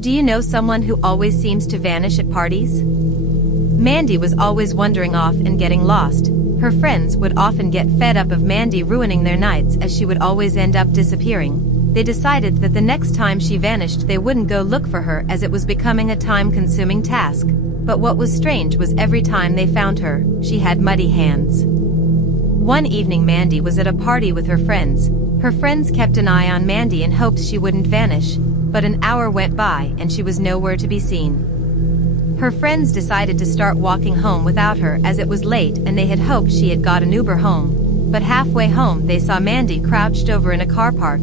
Do you know someone who always seems to vanish at parties? Mandy was always wandering off and getting lost. Her friends would often get fed up of Mandy ruining their nights as she would always end up disappearing. They decided that the next time she vanished they wouldn't go look for her as it was becoming a time-consuming task. But what was strange was every time they found her, she had muddy hands. One evening Mandy was at a party with her friends. Her friends kept an eye on Mandy in hopes she wouldn't vanish, but an hour went by and she was nowhere to be seen. Her friends decided to start walking home without her as it was late and they had hoped she had got an Uber home. But halfway home they saw Mandy crouched over in a car park.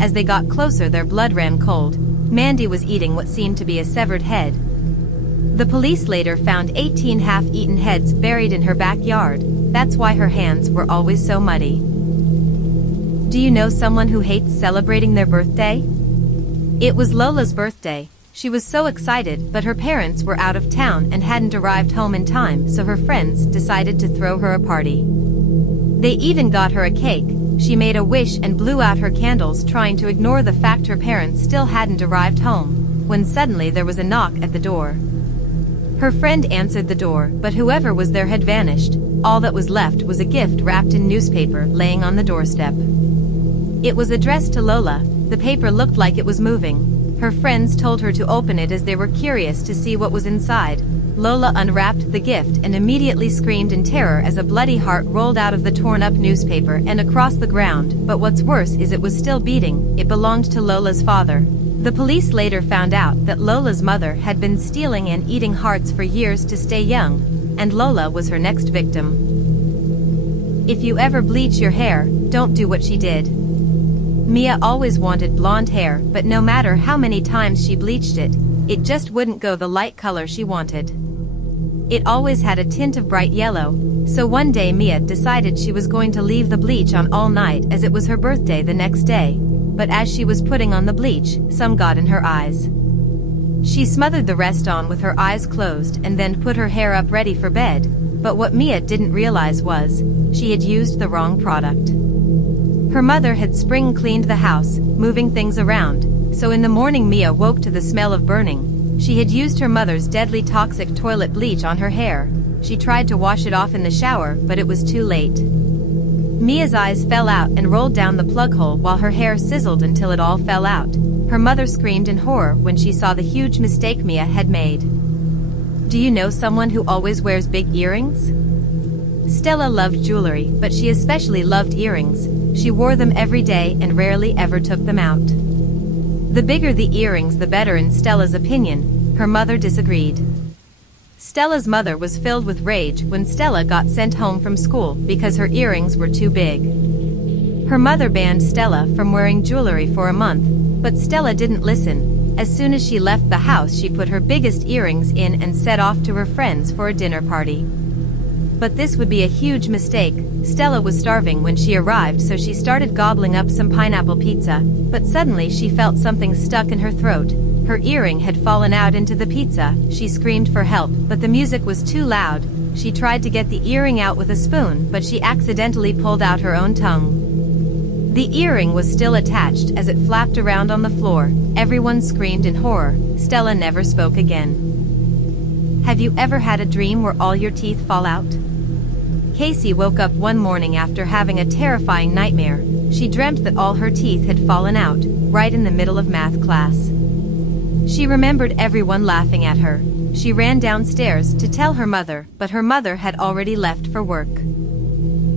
As they got closer their blood ran cold. Mandy was eating what seemed to be a severed head. The police later found 18 half-eaten heads buried in her backyard. That's why her hands were always so muddy. Do you know someone who hates celebrating their birthday? It was Lola's birthday. She was so excited, but her parents were out of town and hadn't arrived home in time, so her friends decided to throw her a party. They even got her a cake. She made a wish and blew out her candles trying to ignore the fact her parents still hadn't arrived home, when suddenly there was a knock at the door. Her friend answered the door, but whoever was there had vanished. All that was left was a gift wrapped in newspaper laying on the doorstep. It was addressed to Lola. The paper looked like it was moving. Her friends told her to open it as they were curious to see what was inside. Lola unwrapped the gift and immediately screamed in terror as a bloody heart rolled out of the torn-up newspaper and across the ground, but what's worse is it was still beating. It belonged to Lola's father. The police later found out that Lola's mother had been stealing and eating hearts for years to stay young, and Lola was her next victim. If you ever bleach your hair, don't do what she did. Mia always wanted blonde hair, but no matter how many times she bleached it, it just wouldn't go the light color she wanted. It always had a tint of bright yellow, so one day Mia decided she was going to leave the bleach on all night as it was her birthday the next day, but as she was putting on the bleach, some got in her eyes. She smothered the rest on with her eyes closed and then put her hair up ready for bed, but what Mia didn't realize was, she had used the wrong product. Her mother had spring cleaned the house, moving things around, so in the morning Mia woke to the smell of burning. She had used her mother's deadly toxic toilet bleach on her hair. She tried to wash it off in the shower, but it was too late. Mia's eyes fell out and rolled down the plug hole while her hair sizzled until it all fell out. Her mother screamed in horror when she saw the huge mistake Mia had made. Do you know someone who always wears big earrings? Stella loved jewelry, but she especially loved earrings. She wore them every day and rarely ever took them out. The bigger the earrings the better in Stella's opinion. Her mother disagreed. Stella's mother was filled with rage when Stella got sent home from school because her earrings were too big. Her mother banned Stella from wearing jewelry for a month, but Stella didn't listen. As soon as she left the house she put her biggest earrings in and set off to her friends for a dinner party. But this would be a huge mistake. Stella was starving when she arrived, so she started gobbling up some pineapple pizza, but suddenly she felt something stuck in her throat. Her earring had fallen out into the pizza. She screamed for help, but the music was too loud. She tried to get the earring out with a spoon, but she accidentally pulled out her own tongue. The earring was still attached as it flapped around on the floor. Everyone screamed in horror. Stella never spoke again. Have you ever had a dream where all your teeth fall out? Casey woke up one morning after having a terrifying nightmare. She dreamt that all her teeth had fallen out, right in the middle of math class. She remembered everyone laughing at her. She ran downstairs to tell her mother, but her mother had already left for work.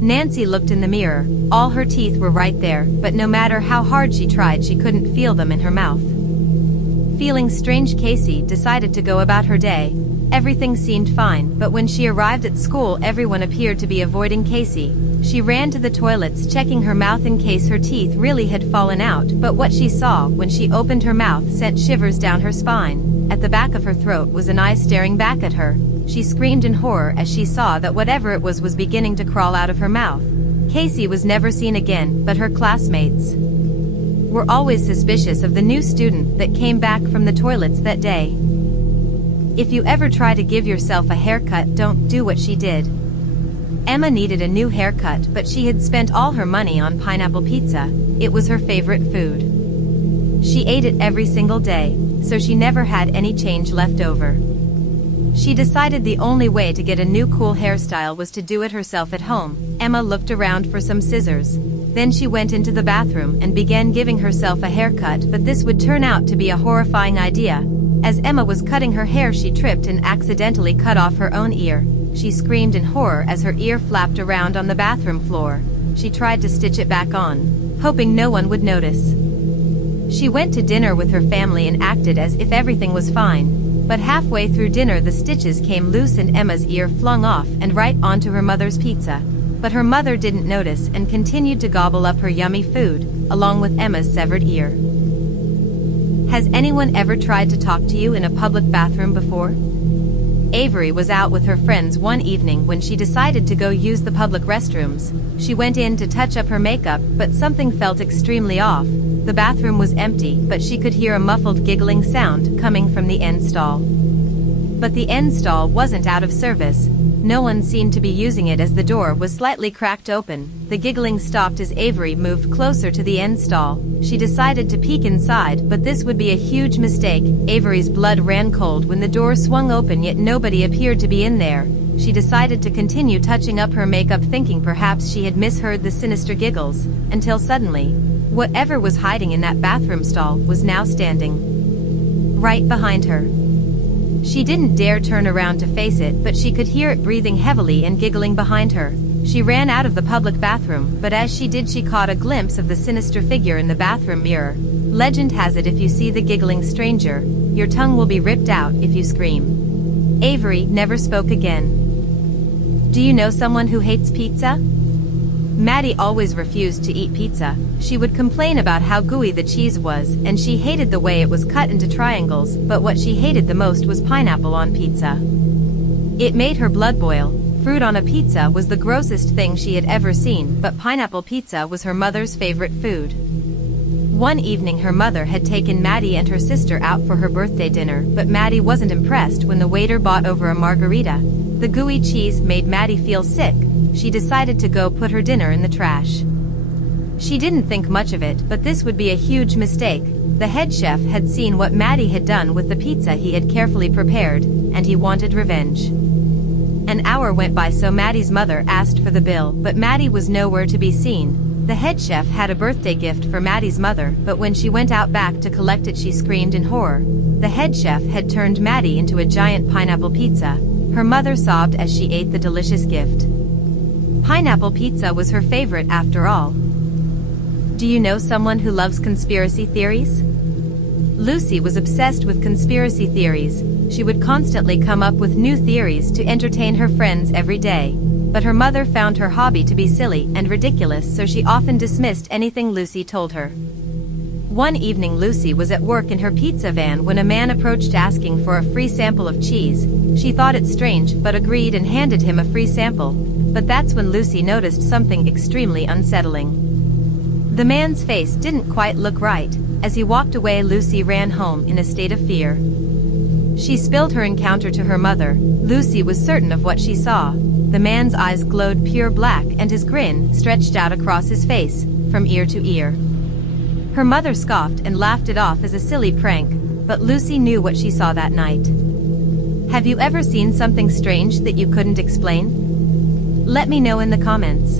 Nancy looked in the mirror. All her teeth were right there, but no matter how hard she tried she couldn't feel them in her mouth. Feeling strange, Casey decided to go about her day. Everything seemed fine, but when she arrived at school everyone appeared to be avoiding Casey. She ran to the toilets checking her mouth in case her teeth really had fallen out, but what she saw when she opened her mouth sent shivers down her spine. At the back of her throat was an eye staring back at her. She screamed in horror as she saw that whatever it was beginning to crawl out of her mouth. Casey was never seen again, but her classmates were always suspicious of the new student that came back from the toilets that day. If you ever try to give yourself a haircut, don't do what she did. Emma needed a new haircut, but she had spent all her money on pineapple pizza. It was her favorite food. She ate it every single day, so she never had any change left over. She decided the only way to get a new cool hairstyle was to do it herself at home. Emma looked around for some scissors. Then she went into the bathroom and began giving herself a haircut, but this would turn out to be a horrifying idea. As Emma was cutting her hair, she tripped and accidentally cut off her own ear. She screamed in horror as her ear flapped around on the bathroom floor. She tried to stitch it back on, hoping no one would notice. She went to dinner with her family and acted as if everything was fine. But halfway through dinner, the stitches came loose and Emma's ear flung off and right onto her mother's pizza. But her mother didn't notice and continued to gobble up her yummy food, along with Emma's severed ear. Has anyone ever tried to talk to you in a public bathroom before? Avery was out with her friends one evening when she decided to go use the public restrooms. She went in to touch up her makeup, but something felt extremely off. The bathroom was empty, but she could hear a muffled giggling sound coming from the end stall. But the end stall wasn't out of service. No one seemed to be using it as the door was slightly cracked open. The giggling stopped as Avery moved closer to the end stall. She decided to peek inside, but this would be a huge mistake. Avery's blood ran cold when the door swung open, yet nobody appeared to be in there. She decided to continue touching up her makeup, thinking perhaps she had misheard the sinister giggles, until suddenly, whatever was hiding in that bathroom stall was now standing right behind her. She didn't dare turn around to face it, but she could hear it breathing heavily and giggling behind her. She ran out of the public bathroom, but as she did, she caught a glimpse of the sinister figure in the bathroom mirror. Legend has it, if you see the giggling stranger, your tongue will be ripped out if you scream. Avery never spoke again. Do you know someone who hates pizza? Maddie always refused to eat pizza. She would complain about how gooey the cheese was, and she hated the way it was cut into triangles, but what she hated the most was pineapple on pizza. It made her blood boil. Fruit on a pizza was the grossest thing she had ever seen, but pineapple pizza was her mother's favorite food. One evening, her mother had taken Maddie and her sister out for her birthday dinner, but Maddie wasn't impressed when the waiter bought over a margarita. The gooey cheese made Maddie feel sick. She decided to go put her dinner in the trash. She didn't think much of it, but this would be a huge mistake. The head chef had seen what Maddie had done with the pizza he had carefully prepared, and he wanted revenge. An hour went by, so Maddie's mother asked for the bill, but Maddie was nowhere to be seen. The head chef had a birthday gift for Maddie's mother, but when she went out back to collect it, she screamed in horror. The head chef had turned Maddie into a giant pineapple pizza. Her mother sobbed as she ate the delicious gift. Pineapple pizza was her favorite after all. Do you know someone who loves conspiracy theories? Lucy was obsessed with conspiracy theories. She would constantly come up with new theories to entertain her friends every day. But her mother found her hobby to be silly and ridiculous, so she often dismissed anything Lucy told her. One evening, Lucy was at work in her pizza van when a man approached asking for a free sample of cheese. She thought it strange, but agreed and handed him a free sample. But that's when Lucy noticed something extremely unsettling. The man's face didn't quite look right. As he walked away, Lucy ran home in a state of fear. She spilled her encounter to her mother. Lucy was certain of what she saw. The man's eyes glowed pure black, and his grin stretched out across his face, from ear to ear. Her mother scoffed and laughed it off as a silly prank, but Lucy knew what she saw that night. Have you ever seen something strange that you couldn't explain? Let me know in the comments.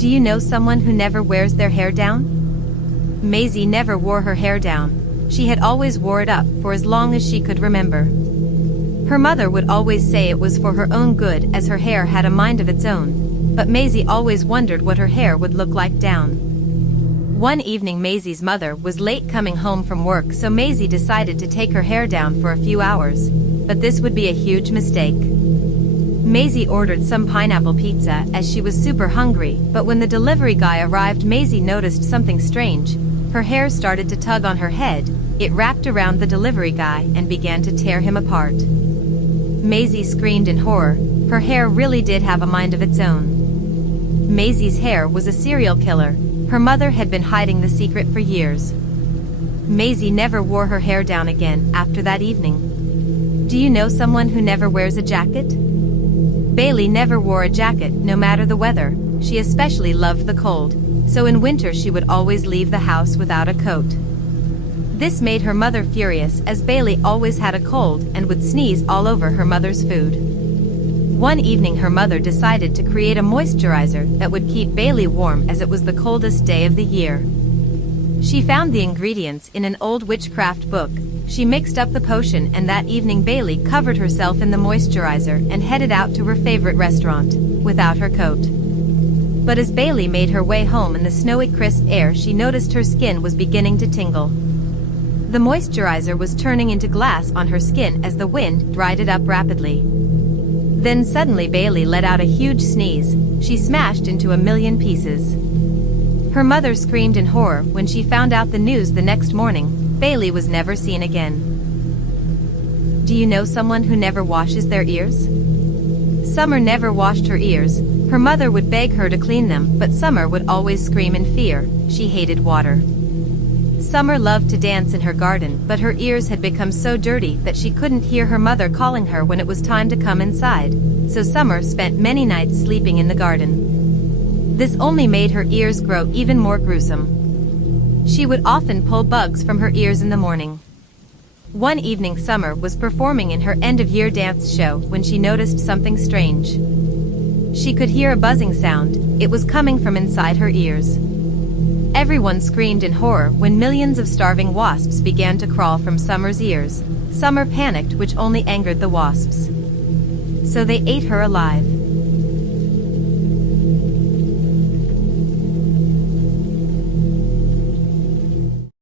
Do you know someone who never wears their hair down? Maisie never wore her hair down. She had always wore it up for as long as she could remember. Her mother would always say it was for her own good, as her hair had a mind of its own. But Maisie always wondered what her hair would look like down. One evening, Maisie's mother was late coming home from work, so Maisie decided to take her hair down for a few hours. But this would be a huge mistake. Maisie ordered some pineapple pizza as she was super hungry, but when the delivery guy arrived, Maisie noticed something strange. Her hair started to tug on her head. It wrapped around the delivery guy and began to tear him apart. Maisie screamed in horror. Her hair really did have a mind of its own. Maisie's hair was a serial killer. Her mother had been hiding the secret for years. Maisie never wore her hair down again after that evening. Do you know someone who never wears a jacket? Bailey never wore a jacket, no matter the weather. She especially loved the cold, so in winter she would always leave the house without a coat. This made her mother furious, as Bailey always had a cold and would sneeze all over her mother's food. One evening her mother decided to create a moisturizer that would keep Bailey warm, as it was the coldest day of the year. She found the ingredients in an old witchcraft book. She mixed up the potion, and that evening Bailey covered herself in the moisturizer and headed out to her favorite restaurant, without her coat. But as Bailey made her way home in the snowy crisp air, she noticed her skin was beginning to tingle. The moisturizer was turning into glass on her skin as the wind dried it up rapidly. Then suddenly Bailey let out a huge sneeze. She smashed into a million pieces. Her mother screamed in horror when she found out the news the next morning. Bailey was never seen again. Do you know someone who never washes their ears? Summer never washed her ears. Her mother would beg her to clean them, but Summer would always scream in fear. She hated water. Summer loved to dance in her garden, but her ears had become so dirty that she couldn't hear her mother calling her when it was time to come inside, so Summer spent many nights sleeping in the garden. This only made her ears grow even more gruesome. She would often pull bugs from her ears in the morning. One evening Summer was performing in her end-of-year dance show when she noticed something strange. She could hear a buzzing sound. It was coming from inside her ears. Everyone screamed in horror when millions of starving wasps began to crawl from Summer's ears. Summer panicked, which only angered the wasps. So they ate her alive.